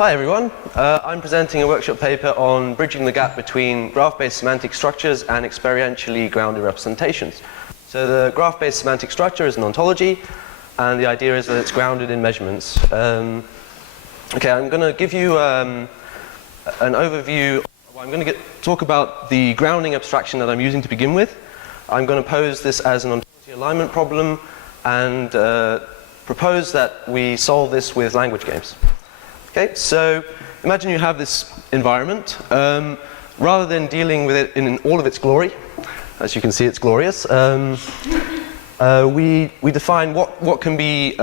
Hi everyone, I'm presenting a workshop paper on bridging the gap between graph-based semantic structures and experientially grounded representations. So the graph-based semantic structure is an ontology, and the idea is that it's grounded in measurements. Okay, I'm going to give you an overview. I'm going to talk about the grounding abstraction that I'm using to begin with. I'm going to pose this as an ontology alignment problem and propose that we solve this with language games. Okay, so imagine you have this environment. Rather than dealing with it in all of its glory, as you can see it's glorious, we define what can be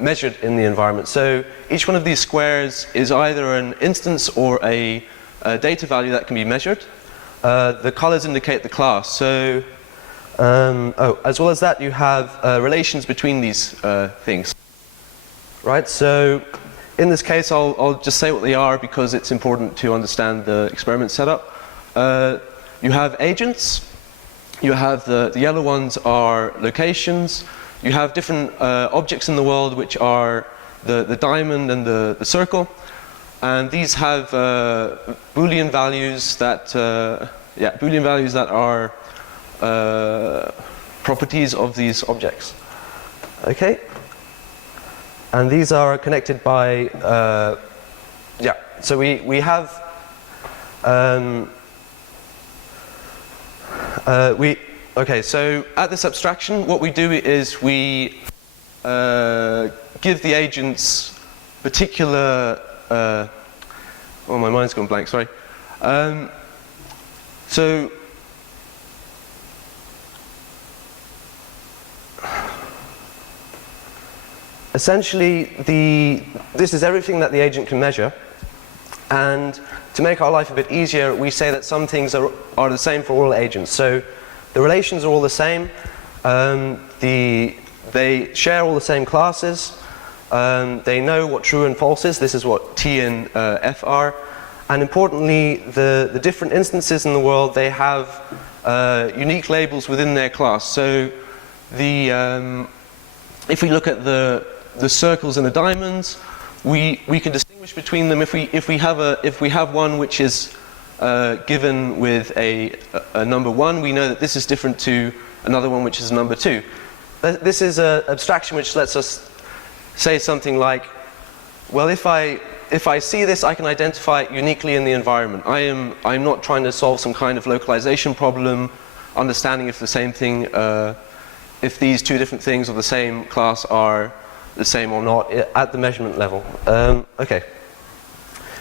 measured in the environment. So each one of these squares is either an instance or a data value that can be measured. The colors indicate the class. So, as well as that, you have relations between these things. Right, so in this case, I'll just say what they are because it's important to understand the experiment setup. You have agents. You have the yellow ones are locations. You have different objects in the world, which are the diamond and the circle. And these have Boolean values that Boolean values that are properties of these objects. Okay. And these are connected by, so we have, okay, so at this abstraction, what we do is we give the agents particular, oh, my mind's gone blank, sorry. So, essentially, this is everything that the agent can measure, and to make our life a bit easier, we say that some things are the same for all agents. So the relations are all the same, they share all the same classes, they know what true and false is. This is what T and F are, and importantly, the different instances in the world, they have unique labels within their class. So if we look at the circles and the diamonds, we can distinguish between them if we have one which is given with a number 1, we know that this is different to another one which is number 2. This is an abstraction which lets us say something like, well, if I see this, I can identify it uniquely in the environment. I'm not trying to solve some kind of localization problem, understanding if the same thing, if these two different things of the same class are the same or not at the measurement level. Okay.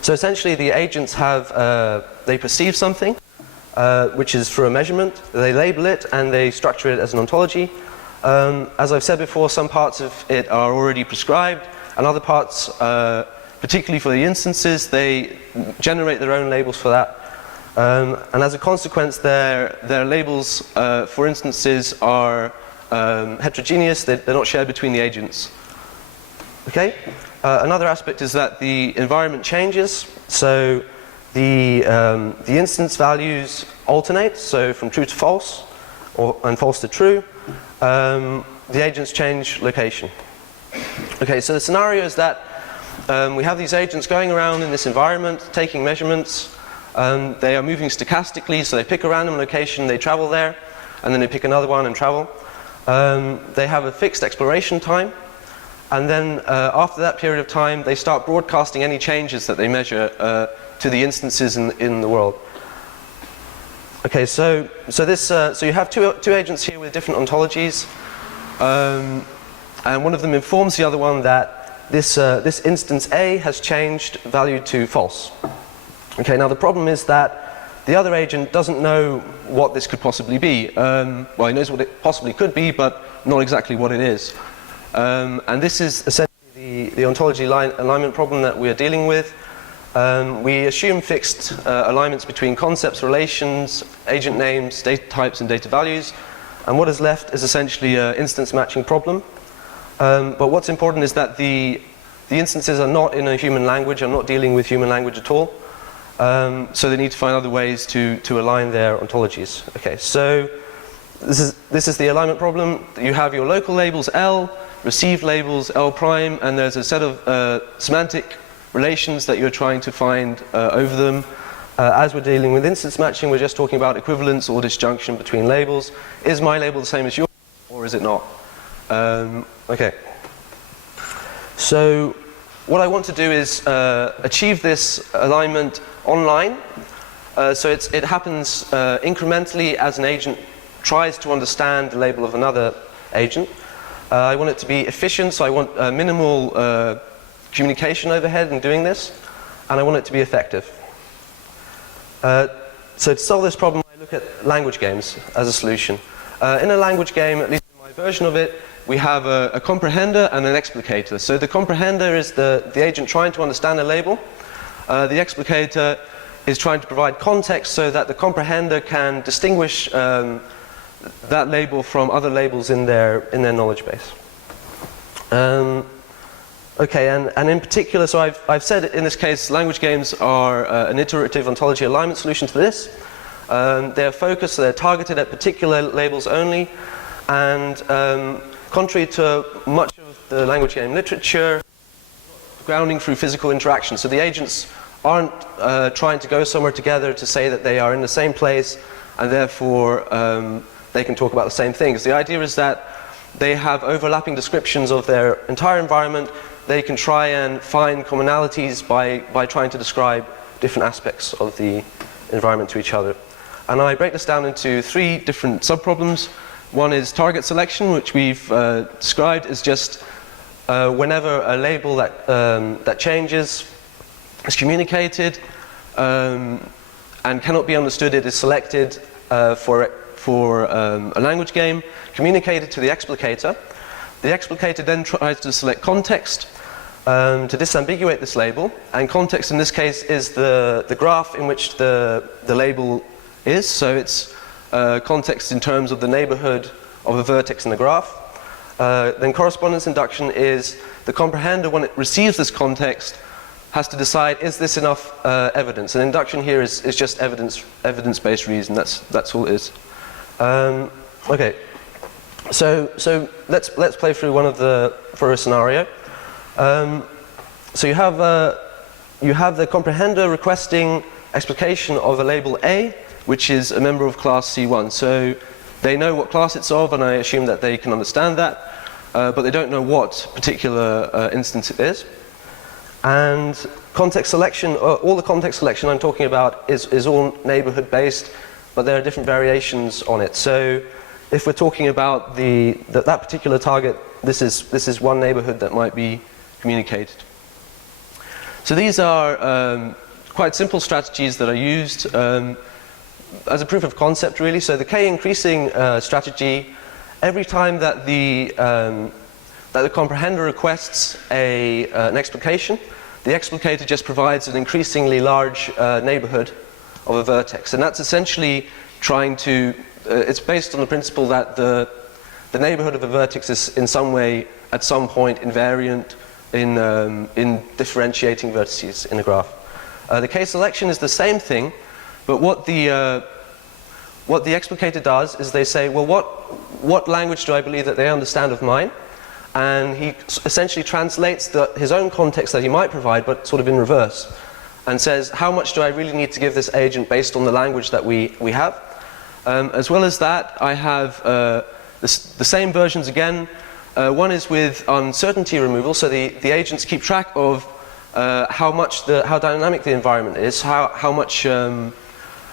So essentially the agents have, they perceive something, which is through a measurement, they label it and they structure it as an ontology. As I've said before, some parts of it are already prescribed, and other parts, particularly for the instances, they generate their own labels for that. And as a consequence, their labels for instances are heterogeneous, they're not shared between the agents. Okay? Another aspect is that the environment changes, so the instance values alternate, so from true to false, and false to true. The agents change location. Okay, so the scenario is that we have these agents going around in this environment, taking measurements. They are moving stochastically, so they pick a random location, they travel there, and then they pick another one and travel. They have a fixed exploration time, and then after that period of time, they start broadcasting any changes that they measure to the instances in the world. Okay, so you have two agents here with different ontologies, and one of them informs the other one that this instance A has changed value to false. Okay, now the problem is that the other agent doesn't know what this could possibly be. Well, he knows what it possibly could be, but not exactly what it is. And this is essentially the ontology alignment problem that we are dealing with. We assume fixed alignments between concepts, relations, agent names, data types, and data values. And what is left is essentially an instance matching problem. But what's important is that the instances are not in a human language. I'm not dealing with human language at all. So they need to find other ways to align their ontologies. Okay, so this is the alignment problem. You have your local labels L, received labels L prime, and there's a set of semantic relations that you're trying to find over them. As we're dealing with instance matching, we're just talking about equivalence or disjunction between labels. Is my label the same as yours, or is it not? Okay. So what I want to do is achieve this alignment online. So it happens incrementally as an agent tries to understand the label of another agent. I want it to be efficient, so I want minimal communication overhead in doing this, and I want it to be effective. So to solve this problem, I look at language games as a solution. In a language game, at least in my version of it, we have a comprehender and an explicator. So the comprehender is the agent trying to understand a label. The explicator is trying to provide context so that the comprehender can distinguish that label from other labels in their knowledge base. Okay, and in particular, so I've said in this case, language games are an iterative ontology alignment solution to this. They're focused, they're targeted at particular labels only, and contrary to much of the language game literature, grounding through physical interaction. So the agents aren't trying to go somewhere together to say that they are in the same place, and therefore they can talk about the same things. The idea is that they have overlapping descriptions of their entire environment. They can try and find commonalities by trying to describe different aspects of the environment to each other. And I break this down into 3 different subproblems. One is target selection, which we've described as just whenever a label that changes is communicated and cannot be understood, it is selected for a language game, communicated to the explicator. The explicator then tries to select context to disambiguate this label, and context in this case is the graph in which the label is, so it's context in terms of the neighborhood of a vertex in the graph. Then correspondence induction is the comprehender, when it receives this context, has to decide, is this enough evidence? And induction here is just evidence-based reason, that's all it is. Okay. So let's play through for a scenario. So you have the comprehender requesting explication of a label A, which is a member of class C1. So they know what class it's of, and I assume that they can understand that, but they don't know what particular instance it is. And context selection, all the context selection I'm talking about is all neighborhood based, but there are different variations on it. So if we're talking about that particular target, this is one neighborhood that might be communicated. So these are quite simple strategies that are used as a proof of concept, really. So the k increasing strategy, every time that the comprehender requests an explication, the explicator just provides an increasingly large neighborhood of a vertex, and that's essentially trying to. It's based on the principle that the neighborhood of a vertex is in some way, at some point, invariant in differentiating vertices in a graph. The k selection is the same thing, but what the explicator does is they say, well, what language do I believe that they understand of mine? And he essentially translates his own context that he might provide, but sort of in reverse, and says, how much do I really need to give this agent based on the language that we have? As well as that, I have the same versions again. One is with uncertainty removal, so the agents keep track of how dynamic the environment is, how much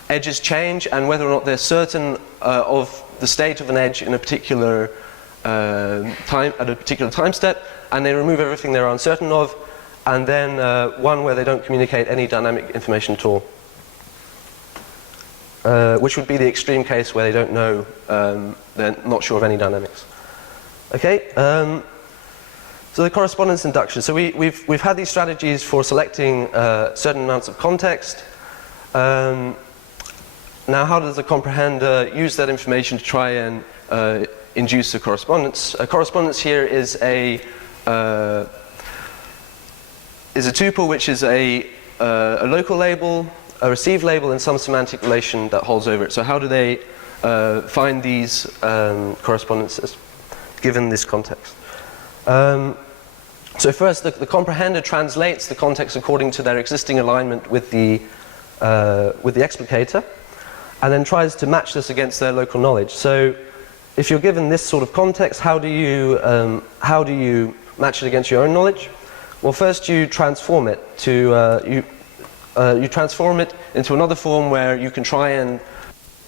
edges change, and whether or not they're certain of the state of an edge in a particular time at a particular time step, and they remove everything they're uncertain of, and then one where they don't communicate any dynamic information at all, which would be the extreme case where they don't know, they're not sure of any dynamics. Okay, so the correspondence induction. So we've had these strategies for selecting certain amounts of context. Now, how does the comprehender use that information to try and induce a correspondence? A correspondence here is a tuple, which is a local label, a received label, and some semantic relation that holds over it. So how do they find these correspondences given this context? So So first, the comprehender translates the context according to their existing alignment with the explicator, and then tries to match this against their local knowledge. So if you're given this sort of context, how do you match it against your own knowledge? Well, first you transform it to you transform it into another form where you can try and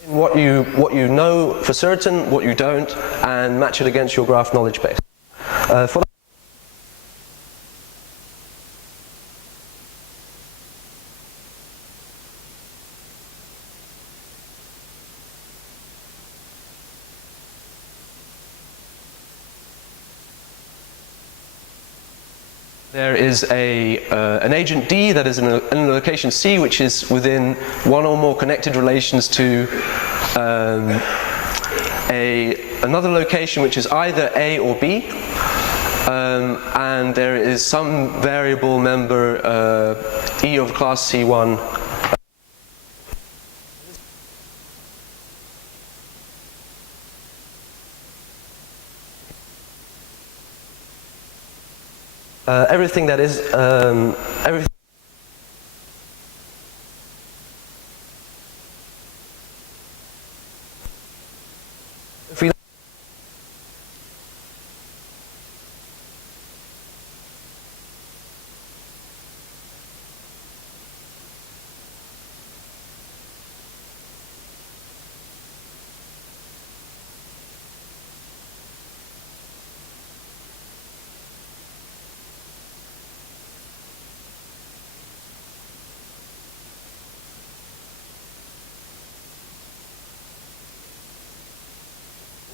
what you know for certain, what you don't, and match it against your graph knowledge base. For that, there is an agent D that is in a location C, which is within one or more connected relations to another location which is either A or B, and there is some variable member E of class C1. Everything that is everything.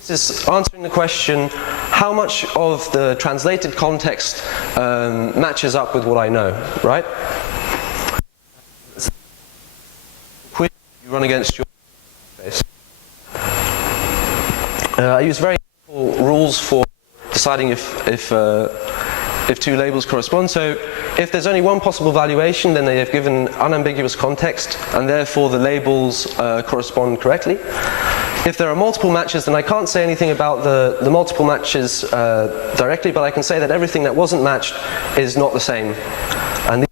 This is answering the question, how much of the translated context matches up with what I know, right? Quick, you run against your base. I use very simple rules for deciding if two labels correspond. So if there's only one possible valuation, then they have given unambiguous context, and therefore the labels correspond correctly. If there are multiple matches, then I can't say anything about the multiple matches directly, but I can say that everything that wasn't matched is not the same. And these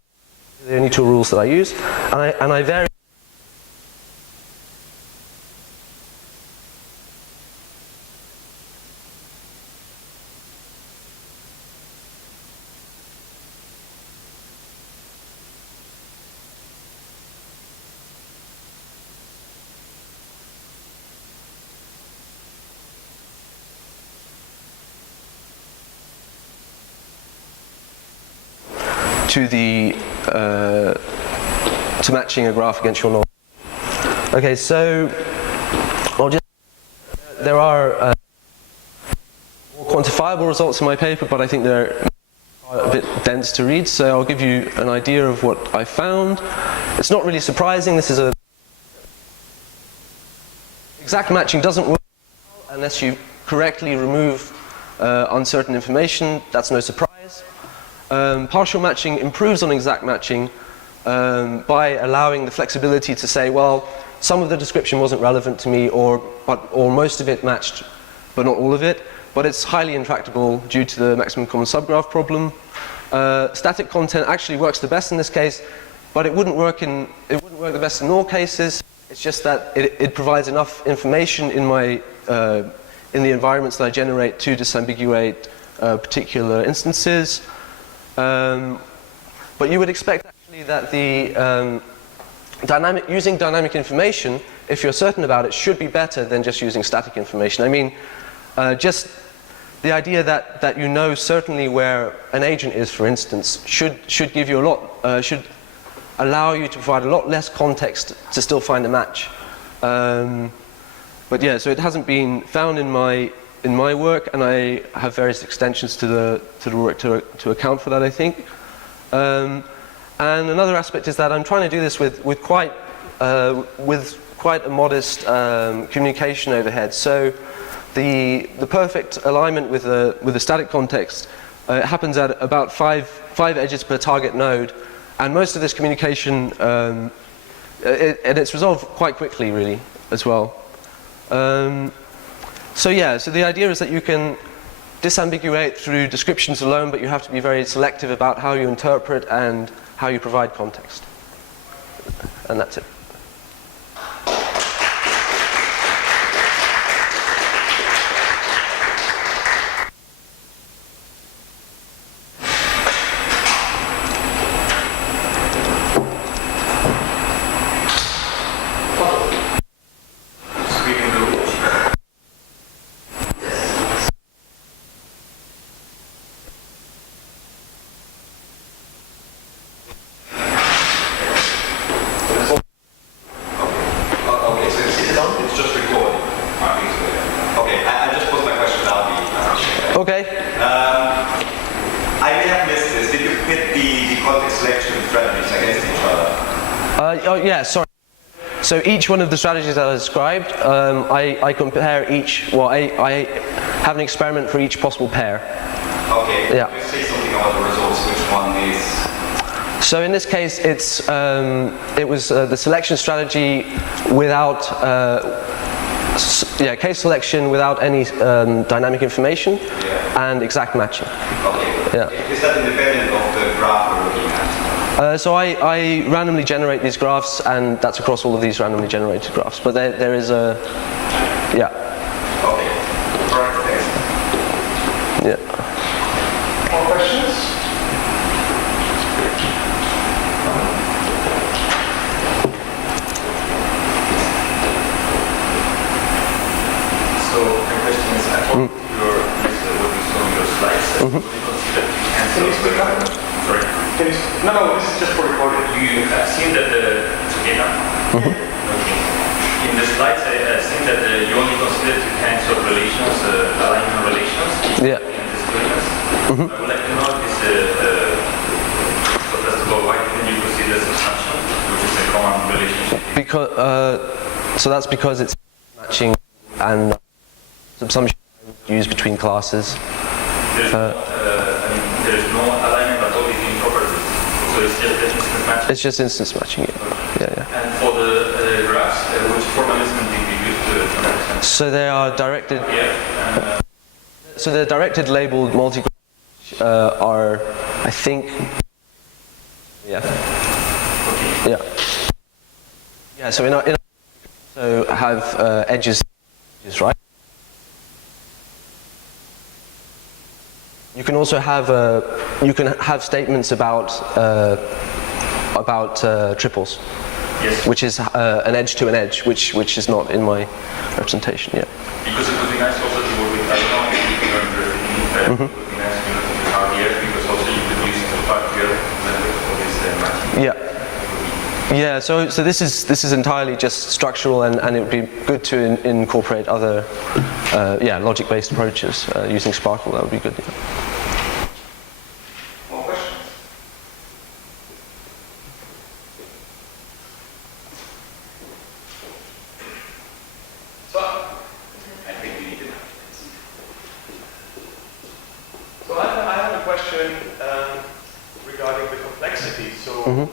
are the only two rules that I use. And I vary. To matching a graph against your knowledge. Okay, so there are more quantifiable results in my paper, but I think they're a bit dense to read, so I'll give you an idea of what I found. It's not really surprising. This is exact matching doesn't work unless you correctly remove uncertain information. That's no surprise. Partial matching improves on exact matching by allowing the flexibility to say, well, some of the description wasn't relevant to me, or most of it matched, but not all of it. But it's highly intractable due to the maximum common subgraph problem. Static content actually works the best in this case, but it wouldn't work the best in all cases. It's just that it provides enough information in the environments that I generate to disambiguate particular instances. But you would expect actually that the using dynamic information, if you're certain about it, should be better than just using static information. I mean, just the idea that you know certainly where an agent is, for instance, should give you a lot, should allow you to provide a lot less context to still find a match. But yeah, so it hasn't been found in my work, and I have various extensions to the work to account for that, I think. And another aspect is that I'm trying to do this with quite a modest communication overhead. So the perfect alignment with a static context happens at about five edges per target node, and most of this communication and it's resolved quite quickly, really, as well. So yeah, so the idea is that you can disambiguate through descriptions alone, but you have to be very selective about how you interpret and how you provide context. And that's it. Yeah, sorry. So each one of the strategies that I described, I compare each, well, I have an experiment for each possible pair. Okay, yeah. Can you say something about the results, which one is? So in this case, it was the selection strategy without, case selection without any dynamic information and exact matching. Okay, yeah. Is that independent of the graph we're looking at? So I randomly generate these graphs, and that's across all of these randomly generated graphs. But there is a, yeah. Okay. All right. Thanks. Yeah. More questions? So my question is, according to your list of what you saw on your slides, do you consider Can you speak up? Sorry. No, this is just for recording. You have seen that it's okay now? Okay. In the slides, I have seen that you only consider two kinds of relations, alignment relations Yeah. in discreteness. I would like to know if this, so first of all, why didn't you consider subsumption, which is a common relationship? Because so that's because it's matching and subsumption used between classes. There's no alignment at all between properties, so it's just instance matching. It's just instance matching, yeah. And for the graphs, which formalism did you use to understand? So they are directed. Yeah. So they're directed labeled multigraphs are, I think. Yeah. Okay. Yeah. Yeah. So in our so have edges, right? You can also have statements about triples, Yes. which is an edge to an edge, which is not in my representation yet. Because it would be nice also to work with, I don't know if you learned it would be nice to use RDF, because also you could use the partial method for this matching. Yeah. Yeah, so this is entirely just structural, and it would be good to incorporate other logic-based approaches using Sparkle. That would be good. Yeah. More questions? So, I think we need it. so I have a question regarding the complexity. So,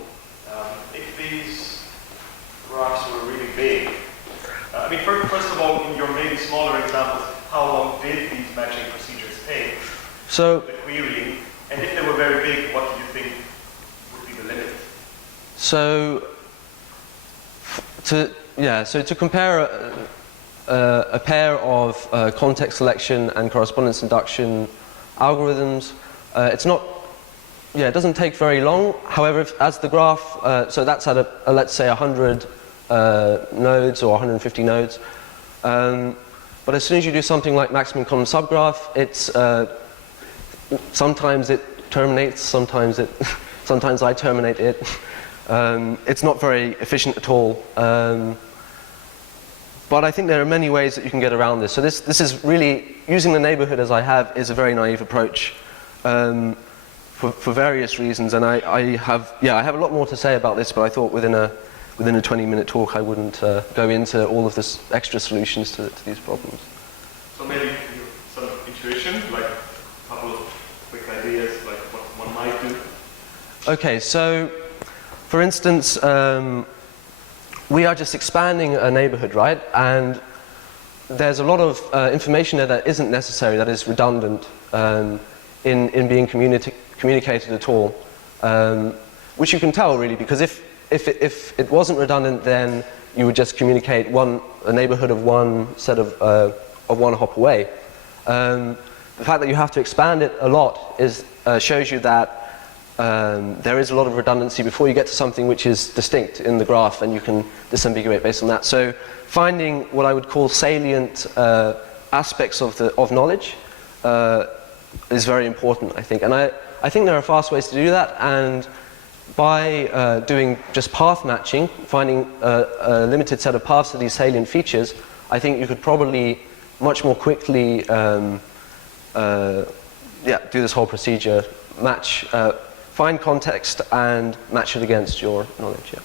if these graphs were really big, I mean, first of all, in your maybe smaller examples, how long did these matching procedures take? So The querying, and if they were very big, what do you think would be the limit? So to compare a pair of context selection and correspondence induction algorithms, it's not. Yeah, it doesn't take very long. However, as the graph, so that's at let's say 100 nodes or 150 nodes. But as soon as you do something like maximum common subgraph, it's sometimes it terminates, sometimes I terminate it. It's not very efficient at all. But I think there are many ways that you can get around this. So this is really, using the neighborhood as I have, is a very naive approach. For various reasons, and I have a lot more to say about this, but I thought within a 20-minute talk I wouldn't go into all of the extra solutions to these problems. So maybe some intuition, like a couple of quick ideas, like what one might do. Okay, so for instance, we are just expanding a neighborhood, right? And there's a lot of information there that isn't necessary, that is redundant in being communicated at all, which you can tell really, because if it wasn't redundant, then you would just communicate a neighborhood of one set of one hop away. The fact that you have to expand it a lot shows you that there is a lot of redundancy before you get to something which is distinct in the graph, and you can disambiguate based on that. So finding what I would call salient aspects of knowledge is very important, I think. And I think there are fast ways to do that, and by doing just path matching, finding a limited set of paths to these salient features, I think you could probably much more quickly do this whole procedure, find context and match it against your knowledge. Yeah.